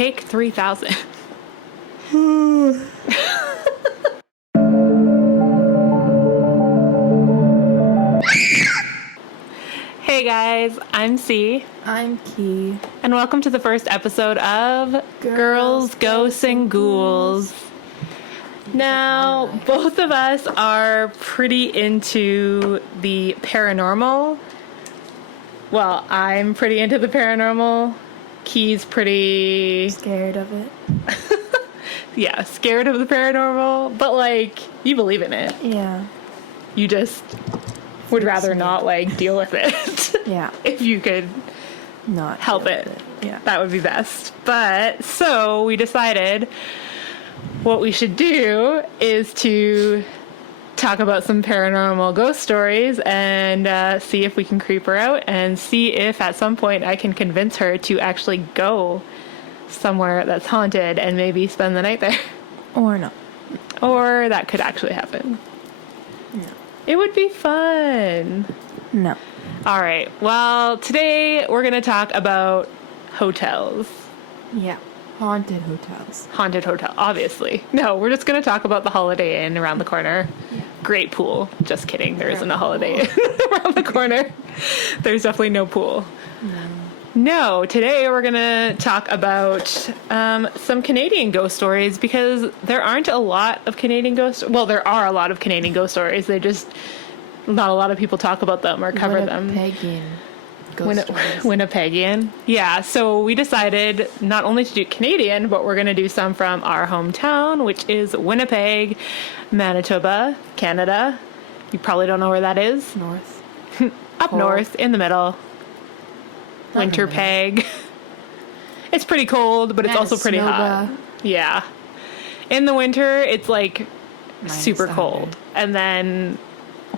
Take 3,000. Hey guys, I'm C. I'm Key. And welcome to the first episode of Girls, Ghosts, and Ghouls. Now, both of us are pretty into the paranormal. Well, I'm pretty into the paranormal. Key's pretty... Scared of it. Yeah, scared of the paranormal. But, like, you believe in it. Yeah. You just would rather not, like, deal with it. Yeah. If you could Not help deal it. with Yeah. That would be best. But, so we decided what we should do is to talk about some paranormal ghost stories and see if we can creep her out and see if at some point I can convince her to actually go somewhere that's haunted and maybe spend the night there. Or not. Or that could actually happen. No. It would be fun. No. All right. Well, today we're going to talk about hotels. Yeah. Haunted hotels. Haunted hotel, obviously. No, we're just going to talk about the Holiday Inn around the corner. Yeah. Great pool. Just kidding. There isn't a Holiday Inn around the corner. There's definitely no pool. No, today we're going to talk about some Canadian ghost stories because there aren't a lot of Canadian ghost... Well, there are a lot of Canadian ghost stories. They just... Not a lot of people talk about them or cover them. Winnipegian ghost stories. Winnipegian. Yeah, so we decided not only to do Canadian, but we're going to do some from our hometown, which is Winnipeg, Manitoba, Canada. You probably don't know where that is. North. Up north, in the middle. Winterpeg. It's pretty cold, but it's also pretty hot. Yeah. In the winter, it's like super cold. And then...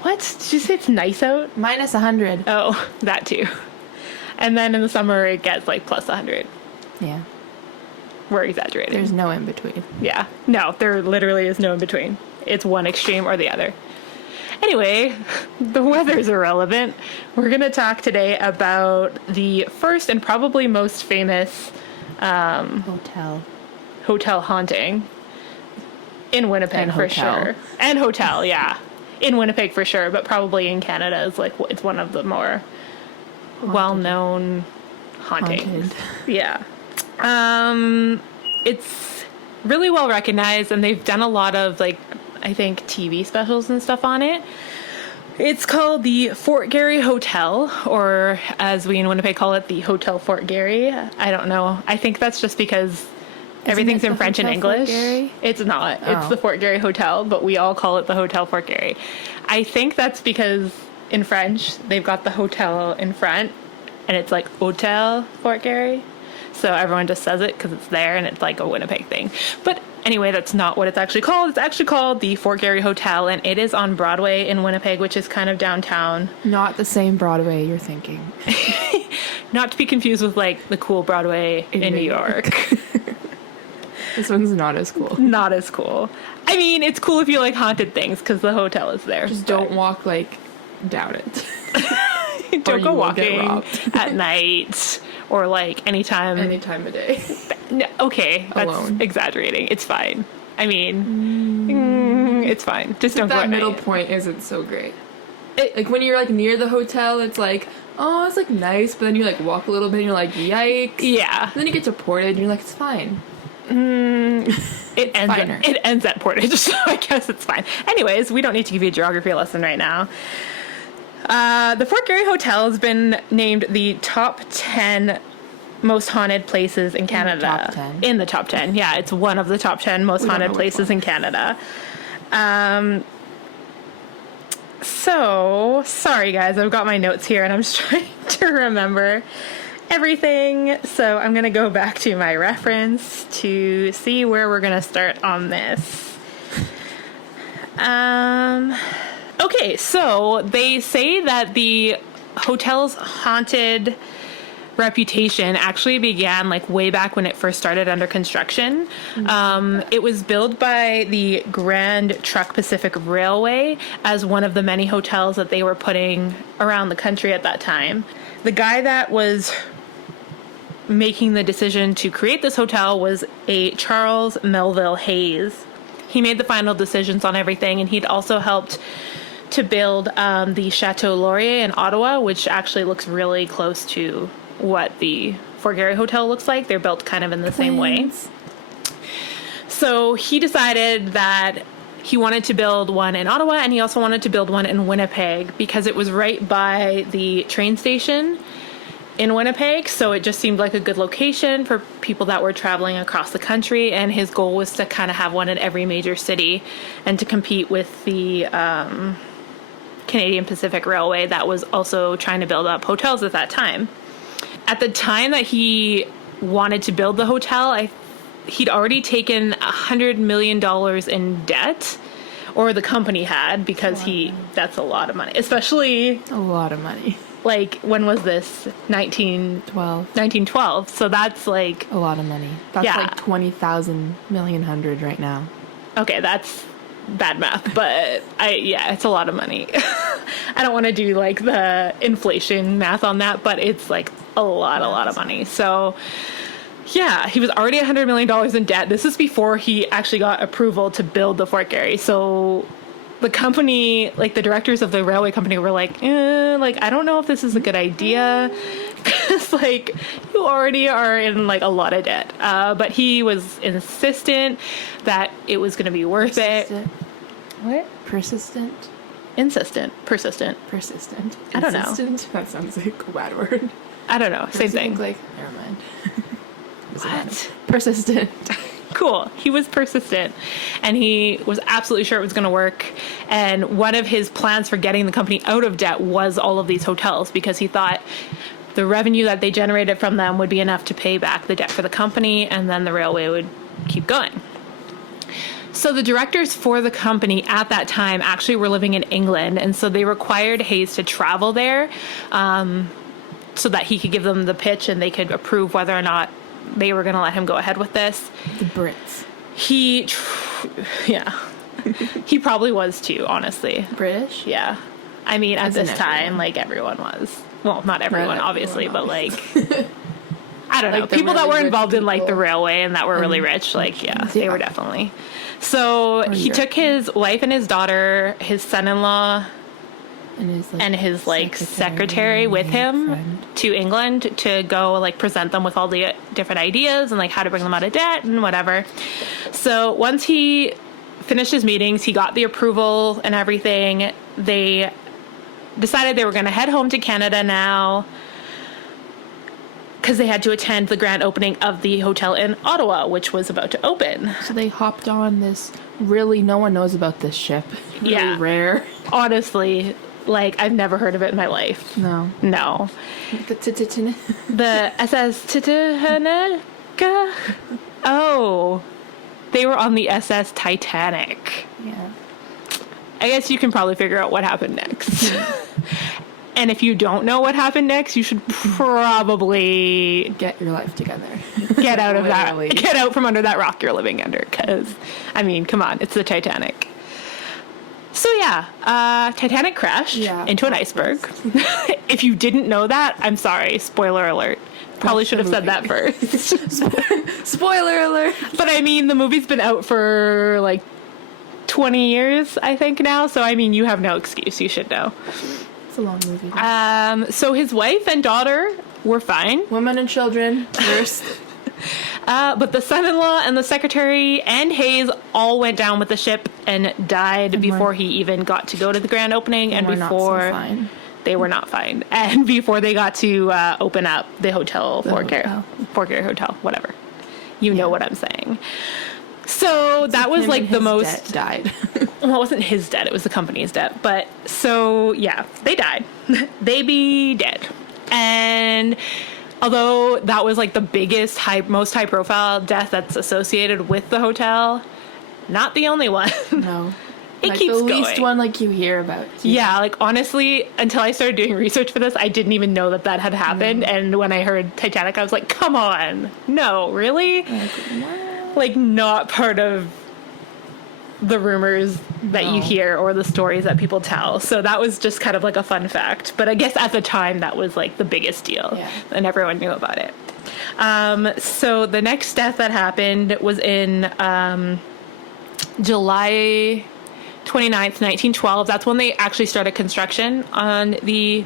What? Did you say it's nice out? Minus 100. Oh, that too. And then in the summer, it gets like plus 100. Yeah. We're exaggerating. There's no in between. Yeah. No, there literally is no in between. It's one extreme or the other. Anyway, the weather's irrelevant. We're going to talk today about the first and probably most famous hotel haunting in Winnipeg for sure. And hotel, yeah. In Winnipeg for sure, but probably in Canada is like it's one of the more well-known hauntings. Yeah. It's really well recognized, and they've done a lot of like I think TV specials and stuff on it. It's called the Fort Garry Hotel, or as we in Winnipeg call it, the Hotel Fort Garry. I don't know. I think that's just because everything's in French and English. It's not. Oh. It's the Fort Garry Hotel, but we all call it the Hotel Fort Garry. I think that's because in French, they've got the hotel in front, and it's like Hotel Fort Garry. So everyone just says it because it's there, and it's like a Winnipeg thing. But anyway, that's not what it's actually called. It's actually called the Fort Garry Hotel, and it is on Broadway in Winnipeg, which is kind of downtown. Not the same Broadway you're thinking. Not to be confused with like the cool Broadway in New York. This one's not as cool. Not as cool. I mean, it's cool if you like haunted things because the hotel is there. Just don't walk like down it. Don't go walking at night or like any time of day. No, okay, that's alone. Exaggerating. It's fine. I mean, it's fine. Just don't go at night. That middle point isn't so great. Like when you're like near the hotel, it's like, oh, it's like nice, but then you like walk a little bit and you're like, yikes. Yeah. And then you get to Portage and you're like, it's fine. It ends at Portage, so I guess it's fine. Anyways, we don't need to give you a geography lesson right now. The Fort Garry Hotel has been named the top 10 most haunted places in Canada. In the top 10. Yeah, it's one of the top 10 most haunted places in Canada. So, sorry guys, I've got my notes here and I'm just trying to remember everything. So I'm going to go back to my reference to see where we're going to start on this. Okay, so they say that the hotel's haunted reputation actually began like way back when it first started under construction. It was built by the Grand Trunk Pacific Railway as one of the many hotels that they were putting around the country at that time. The guy that was making the decision to create this hotel was a Charles Melville Hayes. He made the final decisions on everything, and he'd also helped to build the Chateau Laurier in Ottawa, which actually looks really close to what the Fort Garry Hotel looks like. They're built kind of in the same way. So he decided that he wanted to build one in Ottawa, and he also wanted to build one in Winnipeg because it was right by the train station in Winnipeg, so it just seemed like a good location for people that were traveling across the country, and his goal was to kind of have one in every major city and to compete with the Canadian Pacific Railway that was also trying to build up hotels at that time. At the time that he wanted to build the hotel, he'd already taken $100 million in debt, or the company had, because that's a lot of money, especially a lot of money. Like, when was this? 1912. So that's like a lot of money. That's like 20,000 million hundred right now. Okay, that's bad math, but it's a lot of money. I don't want to do like the inflation math on that, but it's like a lot of money. So yeah, he was already $100 million in debt. This is before he actually got approval to build the Fort Garry. So the company, like the directors of the railway company were like, I don't know if this is a good idea. Because like you already are in like a lot of debt. But he was insistent that it was going to be worth it. What? Persistent? Insistent. Persistent. Persistent. I don't know. That sounds like a bad word. I don't know. Same thing. Like, never mind. What? Persistent. Cool. He was persistent, and he was absolutely sure it was going to work. And one of his plans for getting the company out of debt was all of these hotels, because he thought the revenue that they generated from them would be enough to pay back the debt for the company, and then the railway would keep going. So the directors for the company at that time actually were living in England, and so they required Hayes to travel there so that he could give them the pitch and they could approve whether or not they were going to let him go ahead with this. The Brits. He probably was too, honestly. British? Yeah. I mean, at this time, like, everyone was. Well, not everyone, obviously, but, like, I don't know. Like People that really were involved in, people. like, the railway and that were really rich, like, yeah, they were definitely. So he took his wife and his daughter, his son-in-law, and his secretary with him to England to go like present them with all the different ideas and like how to bring them out of debt and whatever. So once he finished his meetings, he got the approval and everything. They decided they were going to head home to Canada now because they had to attend the grand opening of the hotel in Ottawa, which was about to open. So they hopped on this really, no one knows about this ship. Really rare. Honestly, like, I've never heard of it in my life. No. The SS Titanic? Oh. They were on the SS Titanic. Yeah. I guess you can probably figure out what happened next. And if you don't know what happened next, you should probably get your life together. Get out of that. Get out from under that rock you're living under. Because, I mean, come on. It's the Titanic. So yeah, Titanic crashed into an iceberg. If you didn't know that, I'm sorry. Spoiler alert. Probably should have said that first. Spoiler alert. But I mean, the movie's been out for like 20 years, I think now. So I mean, you have no excuse. You should know. It's a long movie. So his wife and daughter were fine. Women and children first. But the son-in-law and the secretary and Hayes all went down with the ship and died before he even got to go to the grand opening, and before they were not fine, and before they got to open up the hotel, Fort Garry Hotel, whatever. You know what I'm saying. So that was like the most debt died. Well, it wasn't his debt; it was the company's debt. But so yeah, they died. They be dead, and. Although that was like the biggest, most high-profile death that's associated with the hotel, not the only one. No. It like keeps the going. least one like you hear about. Yeah, like honestly, until I started doing research for this, I didn't even know that had happened. And when I heard Titanic, I was like, come on. No, really? Like not part of the rumors that you hear or the stories that people tell. So that was just kind of like a fun fact. But I guess at the time that was like the biggest deal and everyone knew about it. So the next death that happened was in July 29th, 1912. That's when they actually started construction on the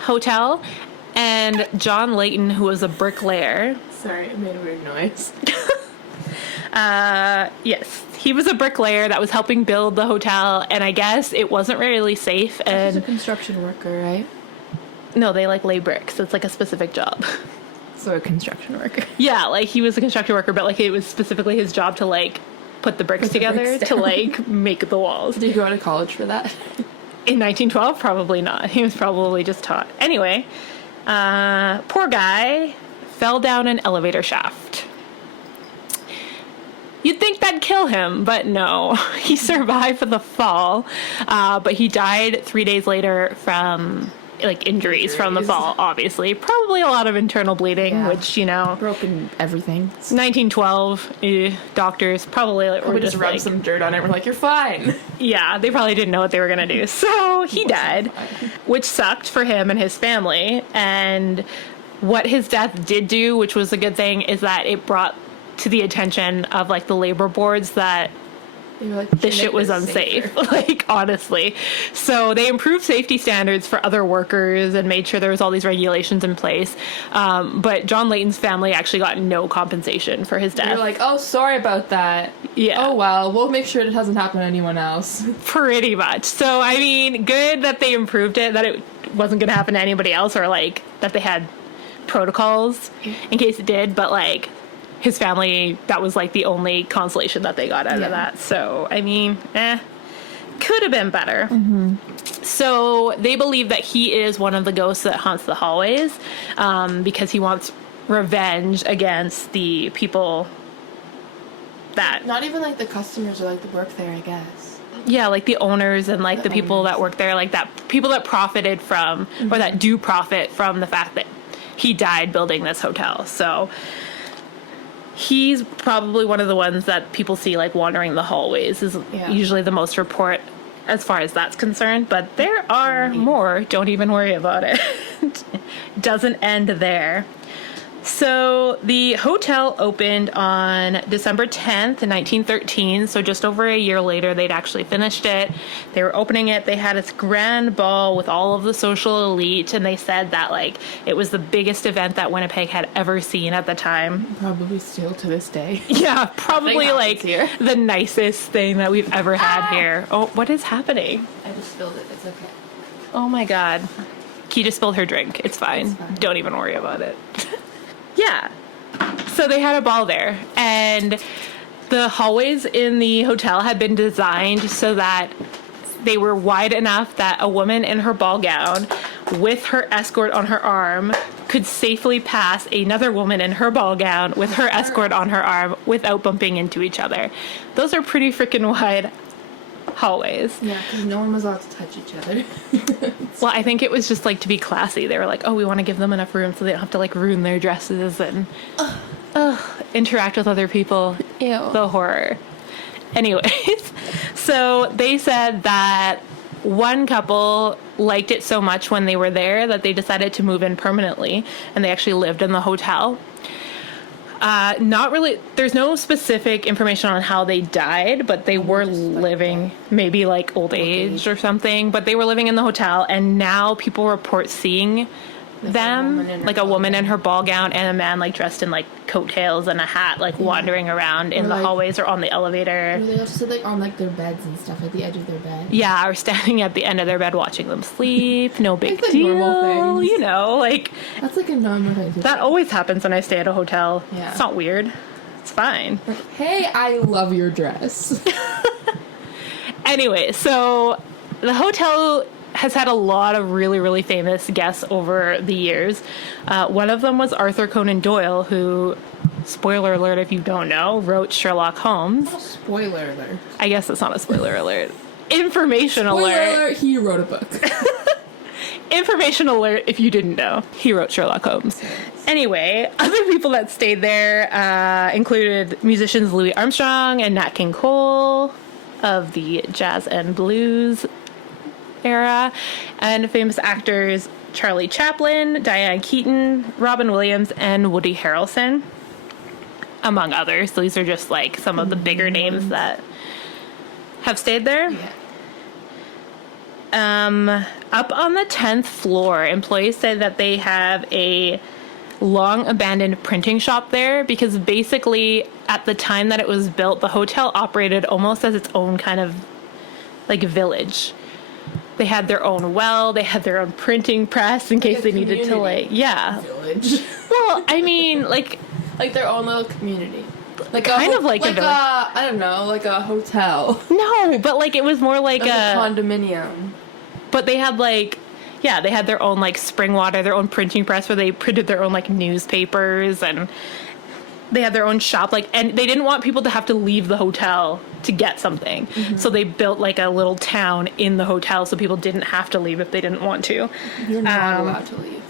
hotel. And John Layton, who was a bricklayer. Sorry, I made a weird noise. Yes, he was a bricklayer that was helping build the hotel, and I guess it wasn't really safe. He's And a construction worker, right? no, they like lay bricks. It's like a specific job. So a construction worker. Yeah, like he was a construction worker, but like it was specifically his job to like put the bricks Put the together bricks to down. like make the walls. Did you go to college for that? In 1912, probably not. He was probably just taught. Anyway, poor guy fell down an elevator shaft. You'd think that'd kill him, but no. He survived the fall, but he died 3 days later from like injuries from the fall, obviously. Probably a lot of internal bleeding, Yeah. which, you know, Broken everything. 1912, doctors probably were Probably just just rubbed like, some dirt on it. We're like, you're fine. yeah, they probably didn't know what they were going to do. So he died, which sucked for him and his family. And what his death did do, which was a good thing, is that it brought to the attention of like the labor boards that They were like, this shit was unsafe. Like, honestly. So they improved safety standards for other workers and made sure there was all these regulations in place. But John Layton's family actually got no compensation for his death. You're like, oh, sorry about that. Yeah. Oh, well, we'll make sure it doesn't happen to anyone else. Pretty much. So, I mean, good that they improved it, that it wasn't going to happen to anybody else, or like that they had protocols in case it did. But like, his family, that was like the only consolation that they got out of that. So, I mean, could have been better. So they believe that he is one of the ghosts that haunts the hallways, because he wants revenge against the people that, Not even like the customers or like the work there, I guess. yeah, like the owners and like the people that work there, like that people that profited from, or that do profit from the fact that he died building this hotel. So he's probably one of the ones that people see like wandering the hallways, is usually the most report as far as that's concerned. But there are more. Don't even worry about it. Doesn't end there. So the hotel opened on December 10th, 1913. So just over a year later, they'd actually finished it. They were opening it. They had this grand ball with all of the social elite, and they said that like it was the biggest event that Winnipeg had ever seen at the time. Probably still to this day. Yeah, probably like here. the nicest thing that we've ever had here. Oh, what is happening? I just spilled it. It's okay. Oh my God. Key just spilled her drink. It's fine. It's fine. Don't even worry about it. Yeah. So they had a ball there, and the hallways in the hotel had been designed so that they were wide enough that a woman in her ball gown with her escort on her arm could safely pass another woman in her ball gown with her escort on her arm without bumping into each other. Those are pretty freaking wide hallways. Yeah, because no one was allowed to touch each other. Well, I think it was just like to be classy. They were like, oh, we want to give them enough room so they don't have to like ruin their dresses and interact with other people. Ew. The horror. Anyways, so they said that one couple liked it so much when they were there that they decided to move in permanently, and they actually lived in the hotel. Not really, there's no specific information on how they died, but they were living maybe like old age or something, but they were living in the hotel, and now people report seeing them, like a woman in her ball gown and a man like dressed in like coattails and a hat, like wandering around in the hallways or on the elevator. They also sit like on like their beds and stuff at the edge of their bed. Yeah, or standing at the end of their bed watching them sleep. No big It's like deal. normal things. You know, like That's like a normal thing. that always happens when I stay at a hotel. Yeah. It's not weird. It's fine. Like, hey, I love your dress. Anyway, so the hotel has had a lot of really, really famous guests over the years. One of them was Arthur Conan Doyle, who, spoiler alert if you don't know, wrote Sherlock Holmes. Spoiler alert. I guess it's not a spoiler alert. Information Spoiler alert. alert, he wrote a book. Information alert if you didn't know. He wrote Sherlock Holmes. Anyway, other people that stayed there included musicians Louis Armstrong and Nat King Cole of the jazz and blues era, and famous actors Charlie Chaplin, Diane Keaton, Robin Williams, and Woody Harrelson, among others. These are just like some of the bigger names that have stayed there. Up on the 10th floor, employees say that they have a long abandoned printing shop there because basically at the time that it was built, the hotel operated almost as its own kind of like village. They had their own well, they had their own printing press in case they needed to village. Well, I mean, like their own little community. Like kind of like a village. I don't know, like a hotel. No, but like it was more like a condominium. But they had like, yeah, they had their own like spring water, their own printing press where they printed their own like newspapers, and they had their own shop. Like, and they didn't want people to have to leave the hotel to get something. Mm-hmm. So they built like a little town in the hotel so people didn't have to leave if they didn't want to. You're not allowed to leave.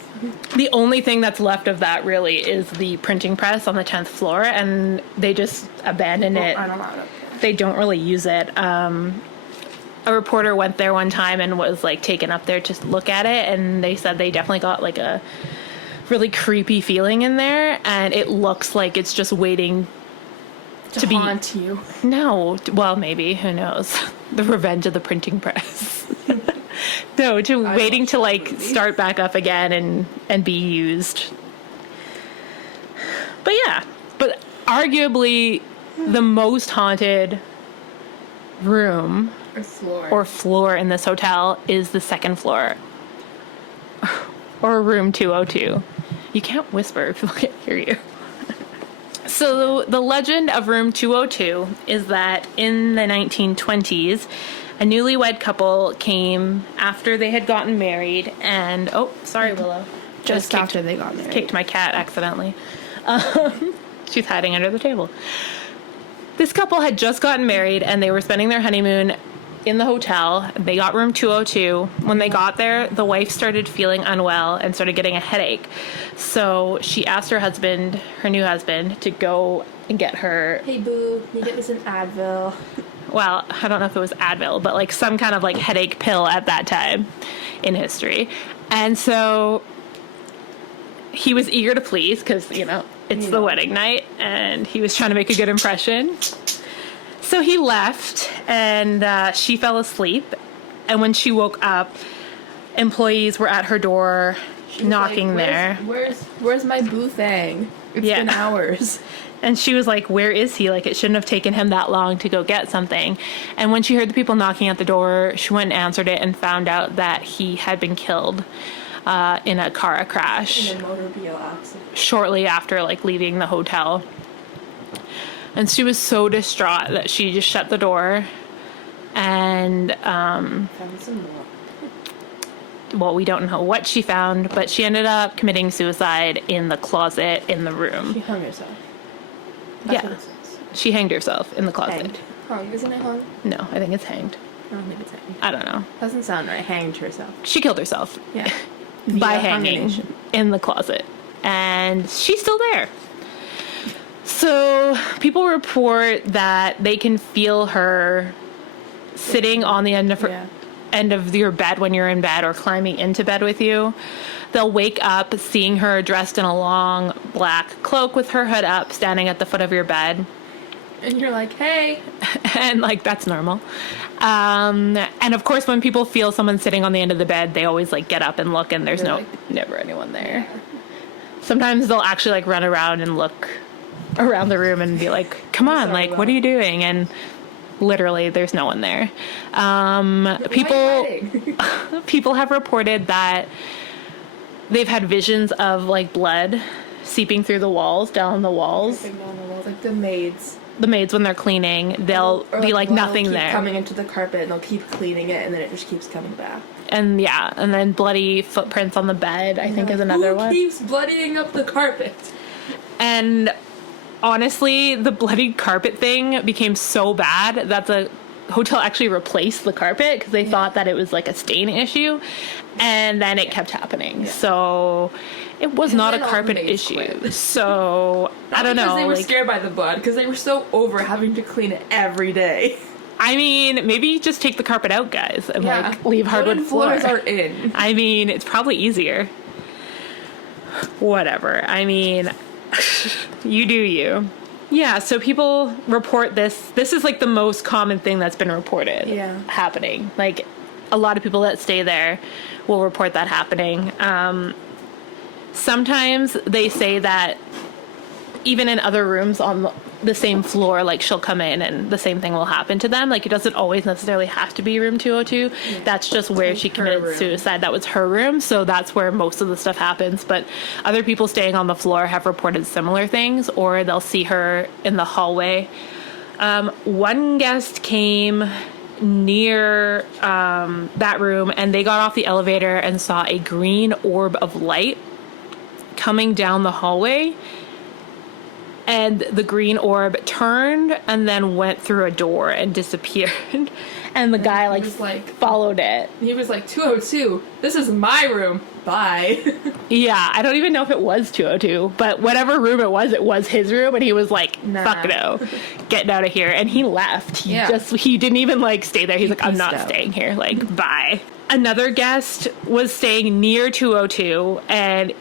The only thing that's left of that really is the printing press on the 10th floor, and they just abandoned it. Aren't allowed up there. They don't really use it. A reporter went there one time and was like taken up there to look at it, and they said they definitely got like a really creepy feeling in there, and it looks like it's just waiting to haunt you. No, well, maybe, who knows? The revenge of the printing press. No, waiting to like start back up again and be used. But yeah, but arguably the most haunted room or floor in this hotel is the second floor, or room 202. You can't whisper if people can't hear you. So the legend of room 202 is that in the 1920s, a newlywed couple came after they had gotten married, and Willow, just after they got married, kicked my cat accidentally. She's hiding under the table. This couple had just gotten married, and they were spending their honeymoon in the hotel. They got room 202. When they got there, the wife started feeling unwell and started getting a headache. So she asked her husband, her new husband, to go and get her... Hey, boo, can you get me some Advil? Well, I don't know if it was Advil, but like some kind of like headache pill at that time in history. And so he was eager to please because, it's the wedding night, and he was trying to make a good impression. So he left, and she fell asleep. And when she woke up, employees were at her door knocking there. Where's my boo thing? It's been hours. And she was like, where is he? Like, it shouldn't have taken him that long to go get something. And when she heard the people knocking at the door, she went and answered it and found out that he had been killed in a car crash. In a motorcycle accident. Shortly after, like, leaving the hotel. And she was so distraught that she just shut the door. And, found some more. Well, we don't know what she found, but she ended up committing suicide in the closet in the room. She hung herself. That's what it says. She hanged herself in the closet. Hanged. Hung, isn't it hung? No, I think it's hanged. I don't think it's hanged. I don't know. Doesn't sound right. Hanged herself. She killed herself. Yeah. By hanging in the closet. And she's still there. So people report that they can feel her sitting on the end of your bed when you're in bed, or climbing into bed with you. They'll wake up seeing her dressed in a long black cloak with her hood up, standing at the foot of your bed. And you're like, hey. And like, that's normal. And of course, when people feel someone sitting on the end of the bed, they always like get up and look, and there's never anyone there. Yeah. Sometimes they'll actually like run around and look around the room and be like, come on, like, what are you doing? And literally there's no one there. People have reported that they've had visions of like blood seeping through the walls, down the walls. Like the maids when they're cleaning, they'll be like nothing there. Coming into the carpet, and they'll keep cleaning it, and then it just keeps coming back. And and then bloody footprints on the bed, I think, is another one. Who keeps bloodying up the carpet? And honestly, the bloodied carpet thing became so bad that the hotel actually replaced the carpet because they thought that it was like a stain issue, and then it kept happening. Yeah. So it was not a carpet issue. So I don't know. Because they were scared by the blood, because they were so over having to clean it every day. I mean, maybe just take the carpet out, guys, and like leave hardwood floors are in. I mean, it's probably easier. Whatever. I mean, you do you. Yeah, so people report this. This is like the most common thing that's been reported happening. Like, a lot of people that stay there will report that happening. Sometimes they say that even in other rooms on the same floor, like, she'll come in and the same thing will happen to them. Like, it doesn't always necessarily have to be room 202. Yeah. That's just where she committed suicide. That was her room, so that's where most of the stuff happens. But other people staying on the floor have reported similar things, or they'll see her in the hallway. One guest came near that room, and they got off the elevator and saw a green orb of light coming down the hallway. And the green orb turned and then went through a door and disappeared. And the guy, like, followed it. He was like, 202, this is my room. Bye. Yeah, I don't even know if it was 202. But whatever room it was his room. And he was like, fuck no, getting out of here. And he left. He didn't even, like, stay there. He's like, I'm not staying here. Like, bye. Another guest was staying near 202, and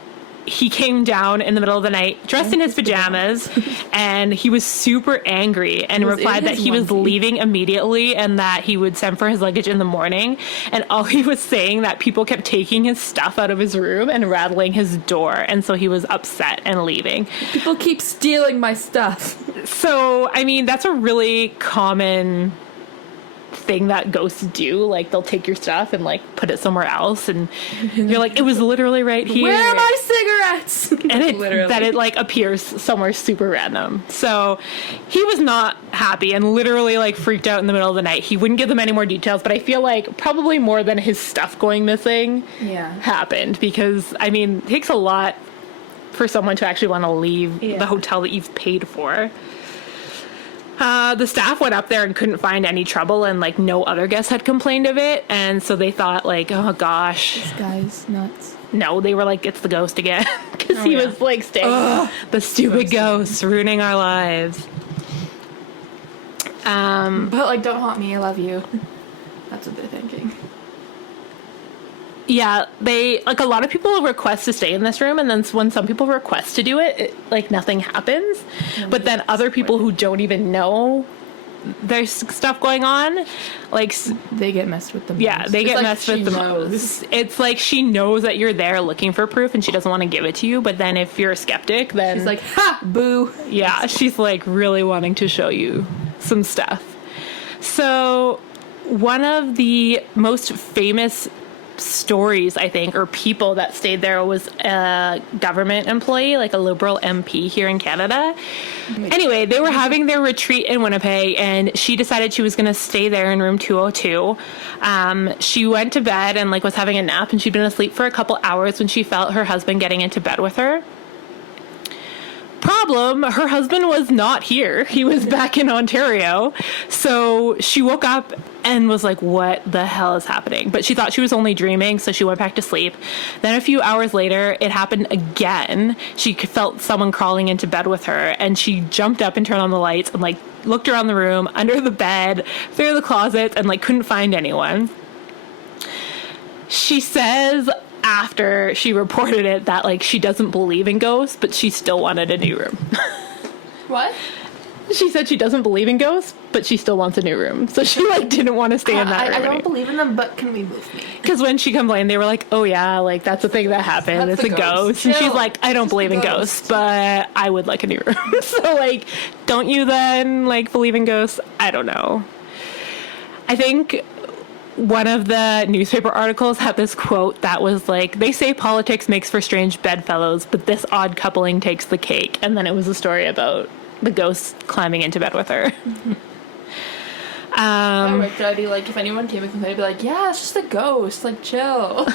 he came down in the middle of the night dressed in his pajamas, and he was super angry and replied that he was leaving immediately and that he would send for his luggage in the morning. And all he was saying that people kept taking his stuff out of his room and rattling his door, and so he was upset and leaving. People keep stealing my stuff. So, I mean, that's a really common thing that ghosts do. Like, they'll take your stuff and, like, put it somewhere else, and you're like, it was literally right here. Where are my cigarettes? And it like appears somewhere super random. So he was not happy and literally, like, freaked out in the middle of the night. He wouldn't give them any more details, but I feel like probably more than his stuff going missing happened, because I mean, it takes a lot for someone to actually want to leave the hotel that you've paid for. The staff went up there and couldn't find any trouble, and, like, no other guests had complained of it, and so they thought, like, oh gosh, this guy's nuts. No, they were like, it's the ghost again, because he was, like, staying. The stupid ghost ruining our lives. But, like, don't haunt me, I love you. That's what they're thinking. Yeah, like, a lot of people request to stay in this room, and then when some people request to do it, like, nothing happens. But then other people who don't even know there's stuff going on, like, they get messed with the most. Yeah, they get messed with the most. It's like she knows that you're there looking for proof, and she doesn't want to give it to you. But then if you're a skeptic, then she's like, ha, boo. Yeah, she's, like, really wanting to show you some stuff. So one of the most famous stories, I think, or people that stayed there was a government employee, like a Liberal MP here in Canada. Anyway, they were having their retreat in Winnipeg, and she decided she was going to stay there in room 202. She went to bed and, like, was having a nap, and she'd been asleep for a couple hours when she felt her husband getting into bed with her. Problem, her husband was not here. He was back in Ontario. So she woke up and was like, what the hell is happening? But she thought she was only dreaming, so she went back to sleep. Then a few hours later, it happened again. She felt someone crawling into bed with her, and she jumped up and turned on the lights and, like, looked around the room, under the bed, through the closets, and, like, couldn't find anyone. She says after she reported it that, like, she doesn't believe in ghosts, but she still wanted a new room. What? She said she doesn't believe in ghosts, but she still wants a new room. So she, like, didn't want to stay in that room. I don't believe in them, but can we move me? Because when she complained, they were like, oh yeah, like, that's a thing that happened. It's a ghost. And she's like, I don't believe in ghosts, but I would like a new room. So, like, don't you then, like, believe in ghosts? I don't know. I think one of the newspaper articles had this quote that was like, they say politics makes for strange bedfellows, but this odd coupling takes the cake. And then it was a story about the ghost climbing into bed with her. I worked out. I'd be like, if anyone came and complained, I'd be like, yeah, it's just a ghost. Like, chill.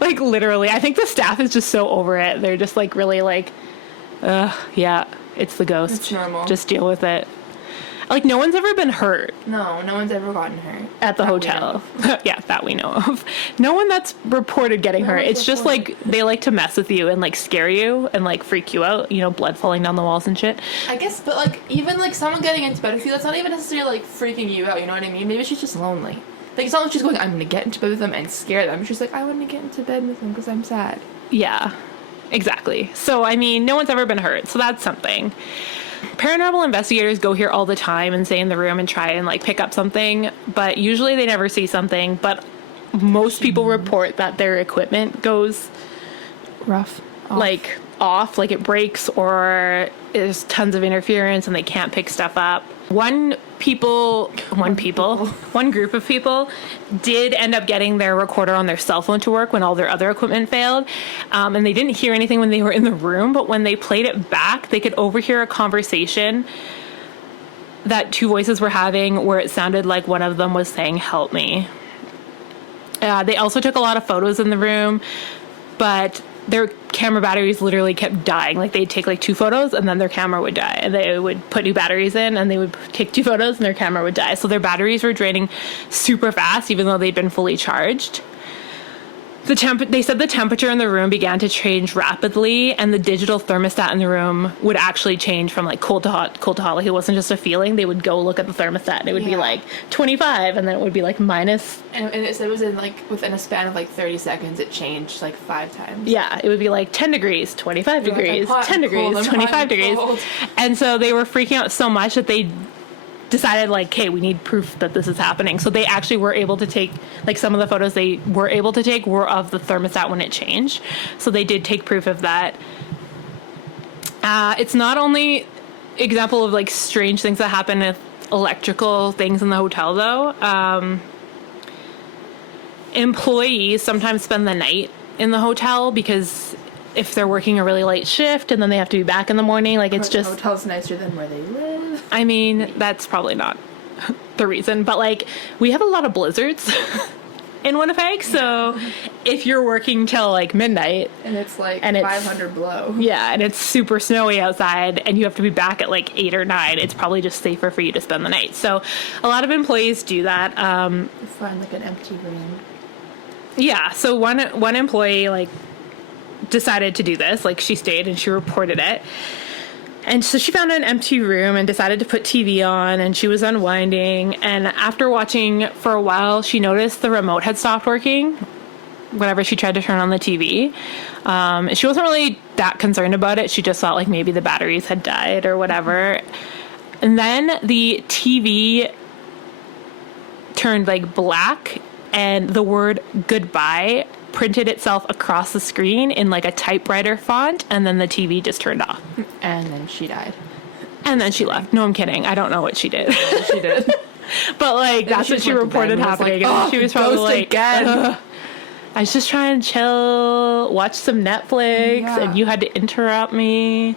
Like, literally, I think the staff is just so over it. They're just, like, really like, yeah, it's the ghost. It's normal. Just deal with it. Like, no one's ever been hurt No one's ever gotten hurt. at the That we hotel. know Yeah, that we know of. No one that's reported getting No hurt. one's It's just reported. like they like to mess with you and like scare you and like freak you out, you know, blood falling down the walls and shit. I guess, but like, even like someone getting into bed with you, that's not even necessarily like freaking you out, you know what I mean? Maybe she's just lonely. Like, it's not like she's going, I'm gonna get into bed with them and scare them. She's like, I want to get into bed with them because I'm sad. Yeah, exactly. So, I mean, no one's ever been hurt, so that's something. Paranormal investigators go here all the time and stay in the room and try and like pick up something, but usually they never see something. But most people report that their equipment goes Rough. like off, like it breaks, or there's tons of interference and they can't pick stuff up. One group of people did end up getting their recorder on their cell phone to work when all their other equipment failed, and they didn't hear anything when they were in the room, but when they played it back, they could overhear a conversation that two voices were having where it sounded like one of them was saying, "Help me." They also took a lot of photos in the room, but their camera batteries literally kept dying. Like, they'd take like 2 photos and then their camera would die, and they would put new batteries in and they would take 2 photos and their camera would die. So their batteries were draining super fast even though they'd been fully charged. They said the temperature in the room began to change rapidly, and the digital thermostat in the room would actually change from like cold to hot, cold to hot. Like, it wasn't just a feeling. They would go look at the thermostat and it would be like 25, and then it would be like minus. And it said it was in like within a span of like 30 seconds, it changed like 5 times. Yeah, it would be like 10 degrees, 25 You're like, degrees, I'm hot, 10 I'm degrees, cold, I'm 25 hot, I'm degrees. cold. And so they were freaking out so much that they decided, like, hey, we need proof that this is happening. So they actually were able to take, like, some of the photos they were able to take were of the thermostat when it changed. So they did take proof of that. It's not only example of, like, strange things that happen with electrical things in the hotel, though. Employees sometimes spend the night in the hotel because if they're working a really late shift and then they have to be back in the morning, like, it's just... The hotel's nicer than where they live. I mean, that's probably not the reason, but like, we have a lot of blizzards in Winnipeg, so if you're working till like midnight And it's like And it's- 500 below. yeah, and it's super snowy outside and you have to be back at like 8 or 9, it's probably just safer for you to spend the night. So a lot of employees do that. You find like an empty room. Yeah, so one employee like decided to do this. Like, she stayed and she reported it. And so she found an empty room and decided to put TV on, and she was unwinding. And after watching for a while, she noticed the remote had stopped working whenever she tried to turn on the TV. She wasn't really that concerned about it. She just thought like maybe the batteries had died or whatever. And then the TV turned like black, and the word goodbye printed itself across the screen in like a typewriter font, and then the TV just turned off. And then she died. And then she left. No, I'm kidding. I don't know what she did. She did. But like, that's what she reported happening. And she was probably like, again. "Ugh, I was just trying to chill, watch some Netflix, Yeah. and you had to interrupt me."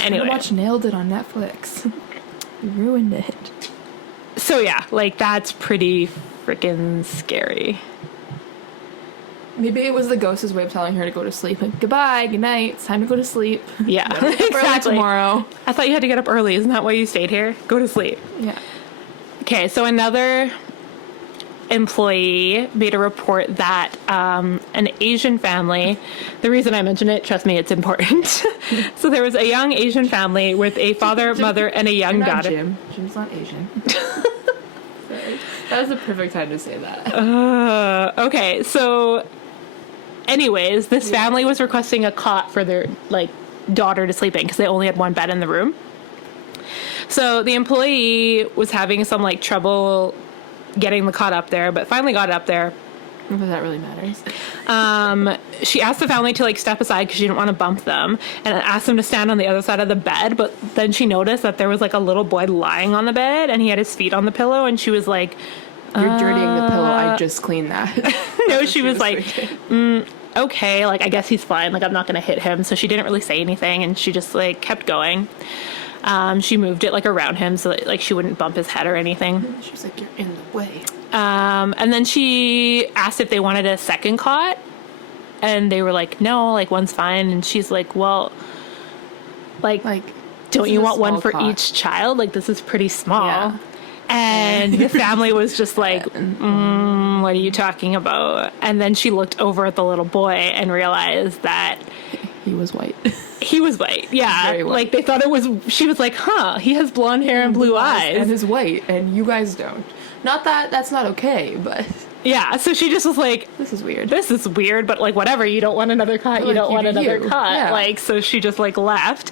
Anyway. Watch Nailed It on Netflix. You ruined it. So yeah, like, that's pretty freaking scary. Maybe it was the ghost's way of telling her to go to sleep. Like, goodbye, good night, it's time to go to sleep. Yeah, Early exactly. tomorrow. I thought you had to get up early. Isn't that why you stayed here? Go to sleep. Yeah. Okay, so another employee made a report that an Asian family, the reason I mention it, trust me, it's important. So there was a young Asian family with a father, mother, and a young You're not daughter. Jim. Jim's not Asian. Sorry. That was the perfect time to say that. Okay, so anyways, this family was requesting a cot for their like daughter to sleep in because they only had one bed in the room. So the employee was having some like trouble getting the cot up there, but finally got it up there. Not that that really matters. She asked the family to like step aside because she didn't want to bump them, and asked them to stand on the other side of the bed. But then she noticed that there was like a little boy lying on the bed, and he had his feet on the pillow, and she was like, You're dirtying the pillow. I just cleaned that. no, she was like, okay, like, I guess he's fine. Like, I'm not going to hit him. So she didn't really say anything, and she just like kept going. She moved it like around him so that like she wouldn't bump his head or anything. She was like, you're in the way. And then she asked if they wanted a second cot, and they were like, no, like, one's fine. And she's like, well, like don't This you is a want one small for cot. each child? Like, this is pretty small. Yeah. And the family was just like, what are you talking about? And then she looked over at the little boy and realized that He was white. he was white. Yeah. Very white. Like, they thought it was, she was like, huh, he has blonde hair and blue eyes. And is white, and you guys don't. Not that that's not okay, but Yeah. So she just was like, this is weird. this is weird, but like, whatever. You don't want another cut. You Like, don't you want do another you. cut. Yeah. Like, so she just like left.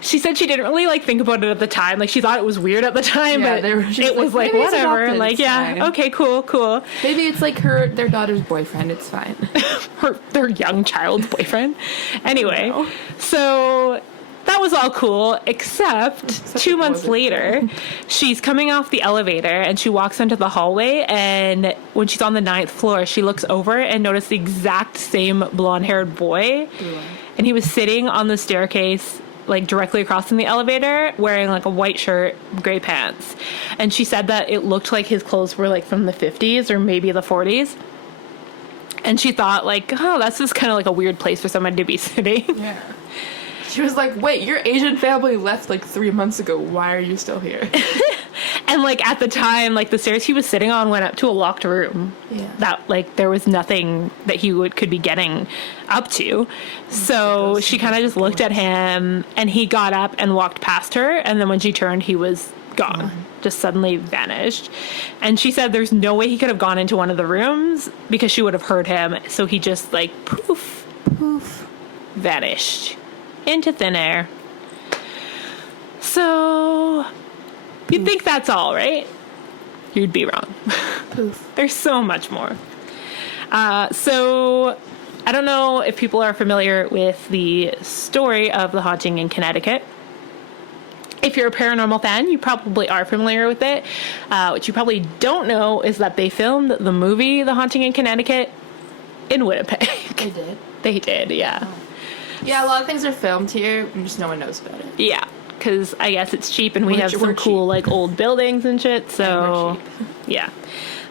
She said she didn't really like think about it at the time. Like, she thought it was weird at the time, Yeah, but she it was like, "Maybe it's whatever. adopted, Like, it's yeah, fine." okay, cool. Maybe it's like their daughter's boyfriend. It's fine. Their young child's boyfriend. Anyway, No. so that was all cool, except 2 months wasn't later, she's coming off the elevator and she walks into the hallway, and when she's on the 9th floor, she looks over and noticed the exact same blonde-haired boy, and he was sitting on the staircase like directly across from the elevator, wearing like a white shirt, gray pants. And she said that it looked like his clothes were like from the 50s or maybe the 40s. And she thought like, oh, that's just kind of like a weird place for someone to be sitting. Yeah. She was like, wait, your Asian family left like 3 months ago. Why are you still here? And like at the time, like the stairs he was sitting on went up to a locked room. Yeah. That like there was nothing that he could be getting up to. So she kind of just looked at him, and he got up and walked past her, and then when she turned, he was gone. Just suddenly vanished. And she said there's no way he could have gone into one of the rooms because she would have heard him. So he just like poof, vanished into thin air. So you'd think that's all, right? You'd be wrong. Poof. There's so much more. So I don't know if people are familiar with the story of the haunting in Connecticut. If you're a paranormal fan, you probably are familiar with it. What you probably don't know is that they filmed the movie The Haunting in Connecticut in Winnipeg. They did. They did, yeah. Yeah, a lot of things are filmed here, and just no one knows about it. Yeah, because I guess it's cheap, and we We're have cheap. some cool, like, old buildings and shit, so... And we're cheap. Yeah.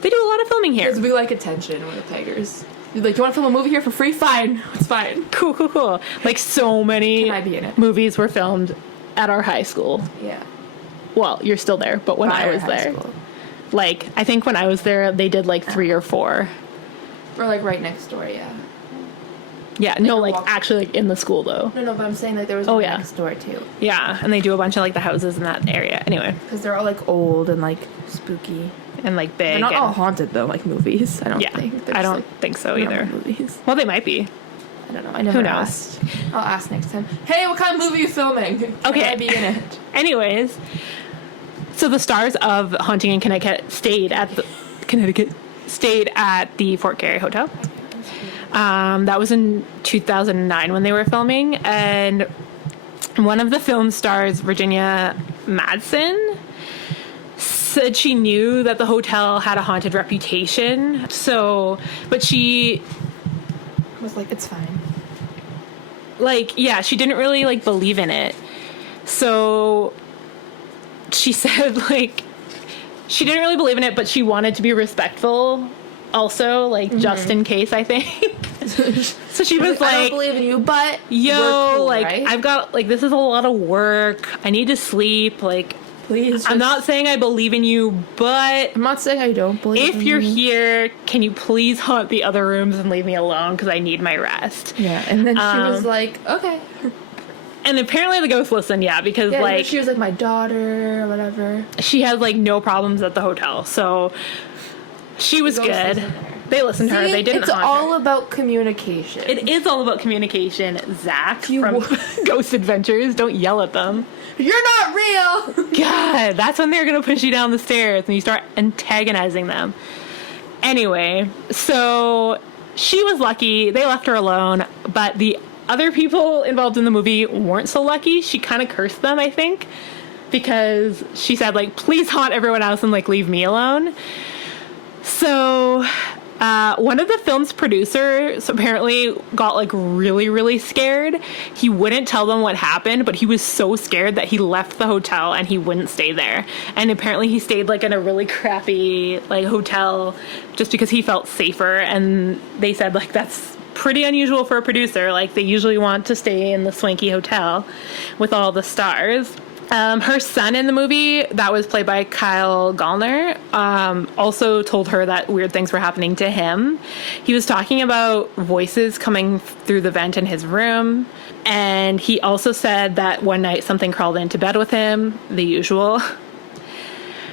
They do a lot of filming here. Because we like attention, Winnipeggers. You're like, do you want to film a movie here for free? Fine. It's fine. Cool. Like, so many Can I be in it? movies were filmed at our high school. Yeah. Well, you're still there, but when I By was our high there... school. Like, I think when I was there, they did, like, 3 or 4. Or like right next door, yeah. Yeah, no, were like, walking- actually, like, in the school, though. No, but I'm saying like there was Oh, one yeah. next door too. Yeah, and they do a bunch of, like, the houses in that area. Anyway, Because they're all like old and like spooky. and, like, big. They're not and, all haunted though, like movies. I don't yeah, think. They're I just, don't like, think so normal either. Movies. Well, they might be. I don't know. I never knows? asked. I'll ask next time. Hey, what kind of movie are you filming? Can Okay. I be in it? Anyways, so the stars of Haunting in Connecticut stayed at the Fort Garry Hotel. That was in 2009 when they were filming, and one of the film stars, Virginia Madsen, said she knew that the hotel had a haunted reputation. So, but she, I was like, it's fine. like, yeah, she didn't really like believe in it. So she said like she didn't really believe in it, but she wanted to be respectful also, like, just in case, I think. So she was I don't like, believe in you, but yo, we're cool, like, right? I've got, like, this is a lot of work. I need to sleep. Like, Please. I'm not saying I believe in you, but I'm not saying I don't believe if in you're you. here, can you please haunt the other rooms and leave me alone because I need my rest? Yeah, and then she was like, okay. And apparently the ghost listened, yeah, because, Yeah, like, she was like my daughter or whatever. she has, like, no problems at the hotel, so she was ghost good. listened to her. They listened to her. See, They didn't it's haunt all her. about communication. It is all about communication, Zach You from would- Ghost Adventures. Don't yell at them. You're not real! God, that's when they're going to push you down the stairs and you start antagonizing them. Anyway, so she was lucky. They left her alone, but the other people involved in the movie weren't so lucky. She kind of cursed them, I think, because she said, like, please haunt everyone else and, like, leave me alone. So one of the film's producers apparently got, like, really, really scared. He wouldn't tell them what happened, but he was so scared that he left the hotel and he wouldn't stay there. And apparently he stayed, like, in a really crappy, like, hotel just because he felt safer. And they said, like, that's pretty unusual for a producer. Like, they usually want to stay in the swanky hotel with all the stars. Her son in the movie, that was played by Kyle Gallner, also told her that weird things were happening to him. He was talking about voices coming through the vent in his room, and he also said that one night something crawled into bed with him, the usual.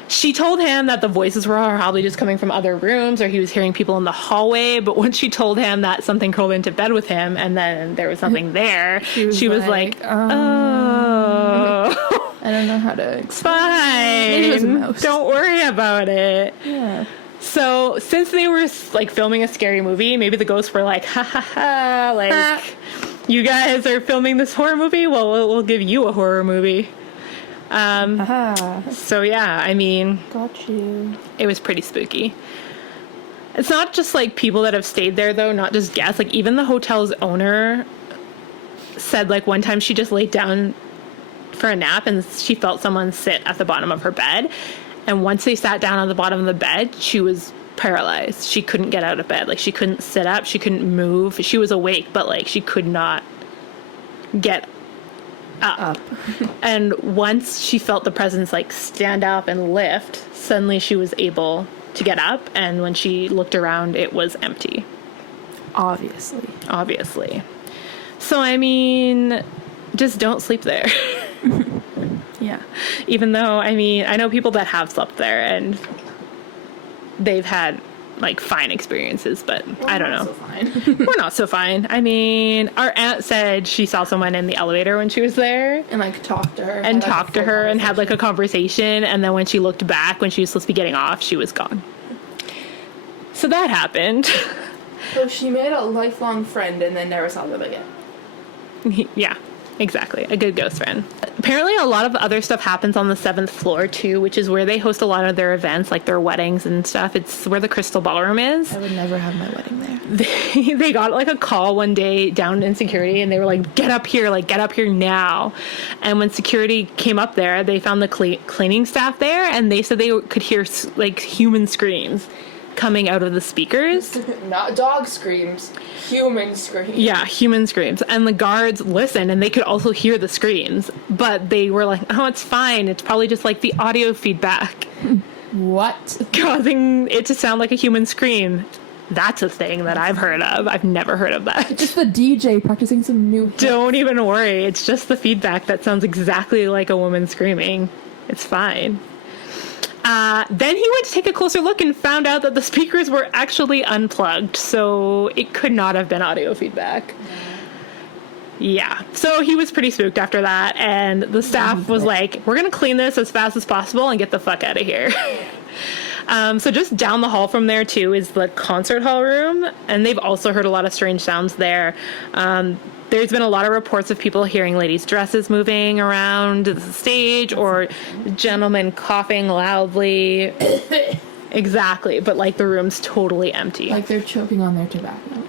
She told him that the voices were probably just coming from other rooms, or he was hearing people in the hallway, but when she told him that something crawled into bed with him and then there was something there, she was like, oh. I don't know how to explain. Fine. Maybe it was a mouse. Don't worry about it. Yeah. So, since they were, like, filming a scary movie, maybe the ghosts were like, ha ha ha, like, you guys are filming this horror movie? Well, we'll give you a horror movie. So yeah, I mean, Got you. It was pretty spooky. It's not just like people that have stayed there though, not just guests. Like, even the hotel's owner said, like, one time she just laid down for a nap and she felt someone sit at the bottom of her bed, and once they sat down on the bottom of the bed, she was paralyzed. She couldn't get out of bed. Like, she couldn't sit up, she couldn't move. She was awake, but like she could not get up. And once she felt the presence like stand up and lift, suddenly she was able to get up, and when she looked around, it was empty. Obviously. So I mean, just don't sleep there. Yeah. Even though, I mean, I know people that have slept there and they've had like fine experiences, but I don't know. So fine. We're not so fine. I mean, our aunt said she saw someone in the elevator when she was there. And like talked to her. And talked to her and had like a conversation. And then when she looked back, when she was supposed to be getting off, she was gone. So that happened. So she made a lifelong friend and then never saw them again. Yeah, exactly. A good ghost friend. Apparently a lot of other stuff happens on the 7th floor too, which is where they host a lot of their events, like their weddings and stuff. It's where the Crystal Ballroom is. I would never have my wedding there. They got like a call one day down in security, and they were like, get up here now. And when security came up there, they found the cleaning staff there, and they said they could hear like human screams coming out of the speakers. Not dog screams, human screams. Yeah, human screams. And the guards listened, and they could also hear the screams, but they were like, oh, it's fine, it's probably just like the audio feedback What? causing it to sound like a human scream. That's a thing that I've heard of. I've never heard of that. Just the DJ practicing some new hits. Don't even worry, it's just the feedback that sounds exactly like a woman screaming. It's fine. Then he went to take a closer look and found out that the speakers were actually unplugged, so it could not have been audio feedback. Yeah, so he was pretty spooked after that, and the staff was like, we're going to clean this as fast as possible and get the fuck out of here. So just down the hall from there, too, is the concert hall room, and they've also heard a lot of strange sounds there. There's been a lot of reports of people hearing ladies' dresses moving around the stage, or gentlemen coughing loudly. Exactly, but like the room's totally empty. Like they're choking on their tobacco.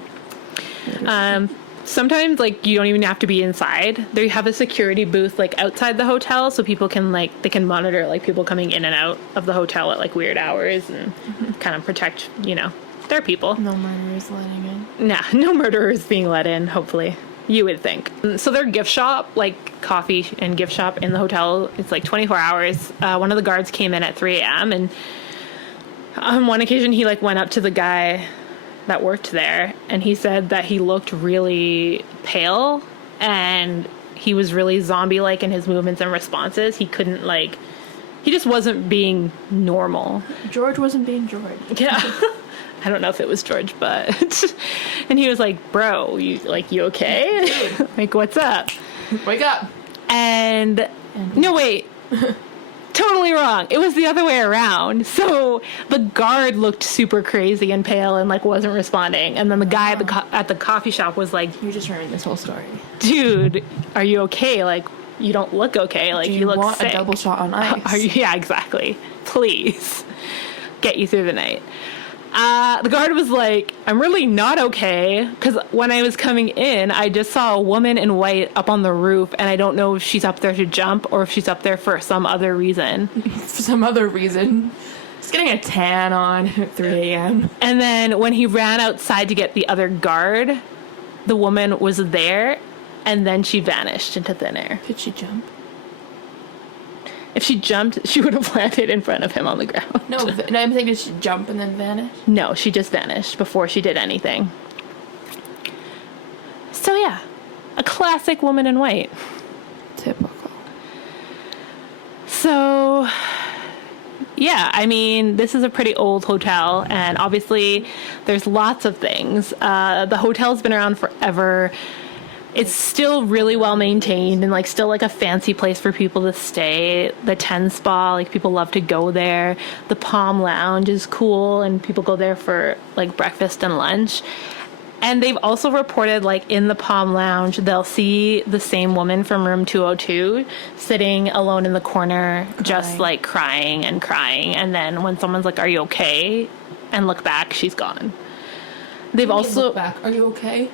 Sometimes like you don't even have to be inside. They have a security booth like outside the hotel, so people can like, they can monitor like people coming in and out of the hotel at like weird hours and kind of protect, you know, their people. No murderers letting in. Nah, no murderers being let in, hopefully. You would think. So their gift shop, like coffee and gift shop in the hotel, it's like 24 hours. One of the guards came in at 3 a.m. and on one occasion he like went up to the guy that worked there, and he said that he looked really pale and he was really zombie-like in his movements and responses. He couldn't like, he just wasn't being normal. George wasn't being George. Yeah. I don't know if it was George, but... And he was like, bro, you okay? Like, what's up? Wake up. And no, wait. Totally wrong. It was the other way around. So the guard looked super crazy and pale and, like, wasn't responding. And then the guy at the coffee shop was like... You just ruined this whole story. Dude, are you okay? Like, you don't look okay. Like, you look want sick. A double shot on ice? Yeah, exactly. Please. Get you through the night. The guard was like, I'm really not okay, because when I was coming in, I just saw a woman in white up on the roof, and I don't know if she's up there to jump or if she's up there for some other reason. For some other reason. Just getting a tan on at 3 a.m. And then when he ran outside to get the other guard, the woman was there and then she vanished into thin air. Could she jump? If she jumped, she would have landed in front of him on the ground. No, I'm thinking did she jump and then vanish? No, she just vanished before she did anything. So yeah, a classic woman in white. Typical. So, yeah, I mean, this is a pretty old hotel, and obviously there's lots of things. The hotel's been around forever. It's still really well maintained and like still like a fancy place for people to stay. The 10 Spa, like people love to go there. The Palm Lounge is cool and people go there for like breakfast and lunch. And they've also reported, like, in the Palm Lounge, they'll see the same woman from room 202 sitting alone in the corner, just, like, crying and crying. And then when someone's like, are you okay? And look back, she's gone. They've also... Look back. Are you okay?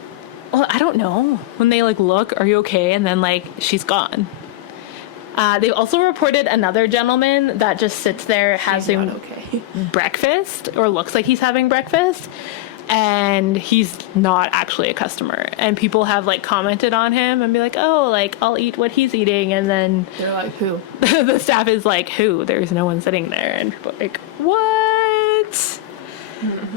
Well, I don't know. When they, like, look, are you okay? And then, like, she's gone. They've also reported another gentleman that just sits there having breakfast, or looks like he's having breakfast. And he's not actually a customer. And people have, like, commented on him and be like, oh, like, I'll eat what he's eating. And then... They're like, who? The staff is like, who? There's no one sitting there. And people are like, what?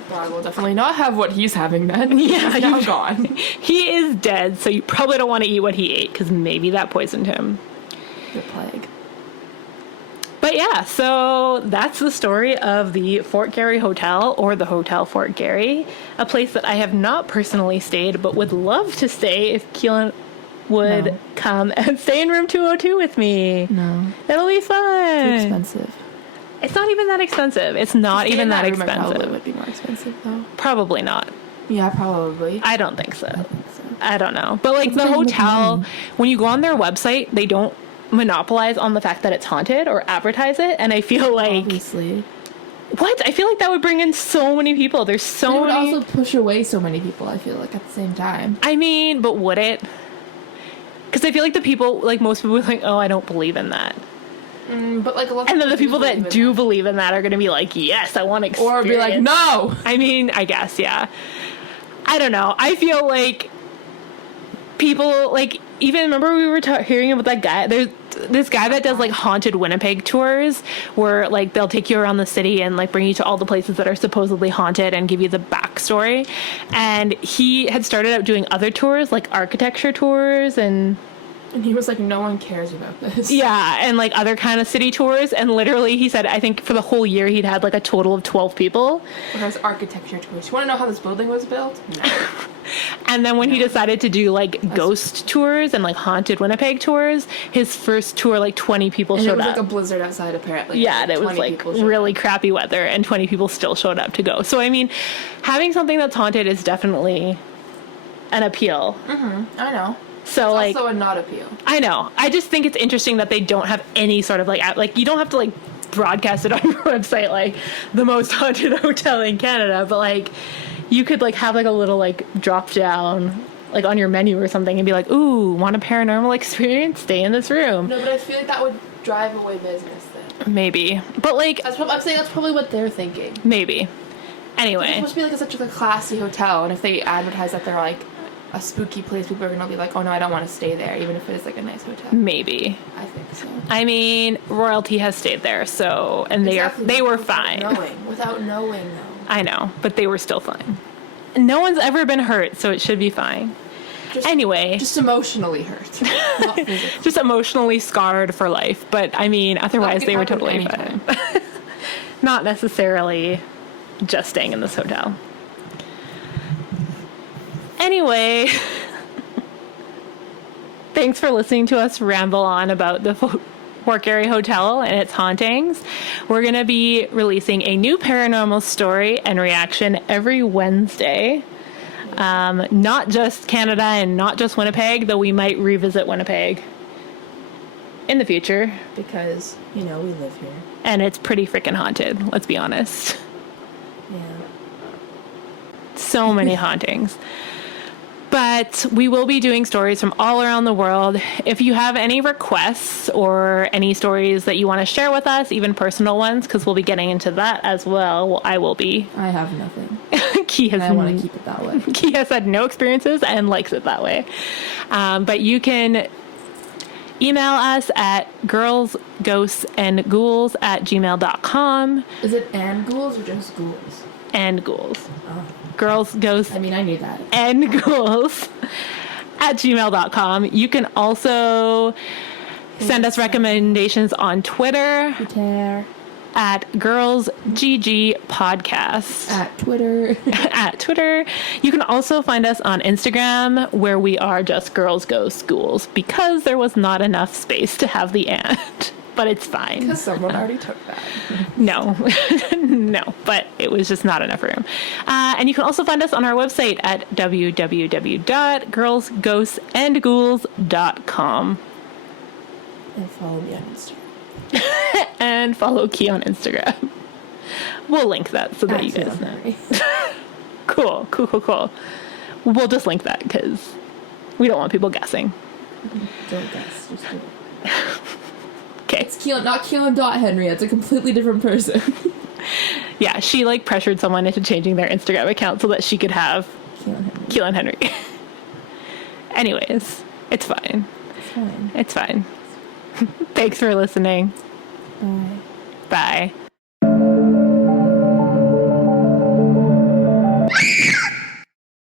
Well, I will definitely not have what he's having then. Yeah. He's now gone. He is dead, so you probably don't want to eat what he ate, because maybe that poisoned him. The plague. But yeah, so that's the story of the Fort Garry Hotel, or the Hotel Fort Garry, a place that I have not personally stayed, but would love to stay if Keelan would come and stay in room 202 with me. No. It'll be fun. Too expensive. It's not even that expensive. It's not even that expensive. It would be more expensive, though. Probably not. Yeah, probably. I don't think so. I think so. I don't know. But like the hotel, when you go on their website, they don't monopolize on the fact that it's haunted or advertise it, and I feel like obviously. What? I feel like that would bring in so many people. There's so many. It would also push away so many people, I feel like, at the same time. I mean, but would it? Because I feel like the people, like most people, are like, oh, I don't believe in that. But like a lot. And then the people that do believe in that are going to be like, yes, I want to experience. Or be like, no. I mean, I guess, yeah. I don't know. I feel like people, like, even remember we were hearing about that guy. There's this guy that does like haunted Winnipeg tours, where like they'll take you around the city and like bring you to all the places that are supposedly haunted and give you the backstory. And he had started out doing other tours, like architecture tours, and he was like, no one cares about this. Yeah, and like other kind of city tours. And literally, he said, I think for the whole year, he'd had like a total of 12 people. Because architecture tours. You want to know how this building was built? No. And then when he decided to do like ghost tours and like haunted Winnipeg tours, his first tour, like 20 people showed up. It was like a blizzard outside, apparently. Yeah, and it was like really crappy weather, and 20 people still showed up to go. So, I mean, having something that's haunted is definitely an appeal. I know. So it's like, also a not appeal. I know. I just think it's interesting that they don't have any sort of like you don't have to like broadcast it on your website like the most haunted hotel in Canada, but like you could like have like a little like drop down like on your menu or something and be like, ooh, want a paranormal experience? Stay in this room. No, but I feel like that would drive away business then. Maybe, but like I'm saying that's probably what they're thinking. Maybe. Anyway, it's supposed to be like such a classy hotel, and if they advertise that they're like a spooky place, people are gonna be like, oh no, I don't want to stay there, even if it is like a nice hotel. Maybe. I think so. I mean, royalty has stayed there, so, and they were fine. Without knowing though. I know, but they were still fine. No one's ever been hurt, so it should be fine. Anyway. Just emotionally hurt. Not physically. Just emotionally scarred for life, but I mean, otherwise they were totally fine. Not necessarily just staying in this hotel. Anyway, thanks for listening to us ramble on about the Fort Garry Hotel and its hauntings. We're going to be releasing a new paranormal story and reaction every Wednesday. Not just Canada and not just Winnipeg, though we might revisit Winnipeg in the future. Because, you know, we live here. And it's pretty freaking haunted, let's be honest. Yeah. So many hauntings. But we will be doing stories from all around the world. If you have any requests or any stories that you want to share with us, even personal ones, because we'll be getting into that as well. Well, I will be. I have nothing. Key has, And I want to keep it that way. Key has had no experiences and likes it that way. But you can email us at girlsghostandghouls@gmail.com. Is it and ghouls or just ghouls? And ghouls. Oh. Girls, ghosts, I mean, I knew that. and ghouls at gmail.com. You can also send us recommendations on Twitter at Girls GG Podcast. At Twitter. At Twitter. You can also find us on Instagram, where we are just Girls Ghost Schools, because there was not enough space to have the and. But it's fine. Because someone already took that. No. No, but it was just not enough room. And you can also find us on our website at www.girlsghostandghouls.com. And follow me on Instagram. And follow Key on Instagram. We'll link that so that you guys know. Cool. We'll just link that because we don't want people guessing. Don't guess. Just do it. Okay. It's Keelan, not Keelan.Henry. It's a completely different person. Yeah, she like pressured someone into changing their Instagram account so that she could have Keelan Henry. Anyways, it's fine. It's fine. Thanks for listening. Bye. Bye.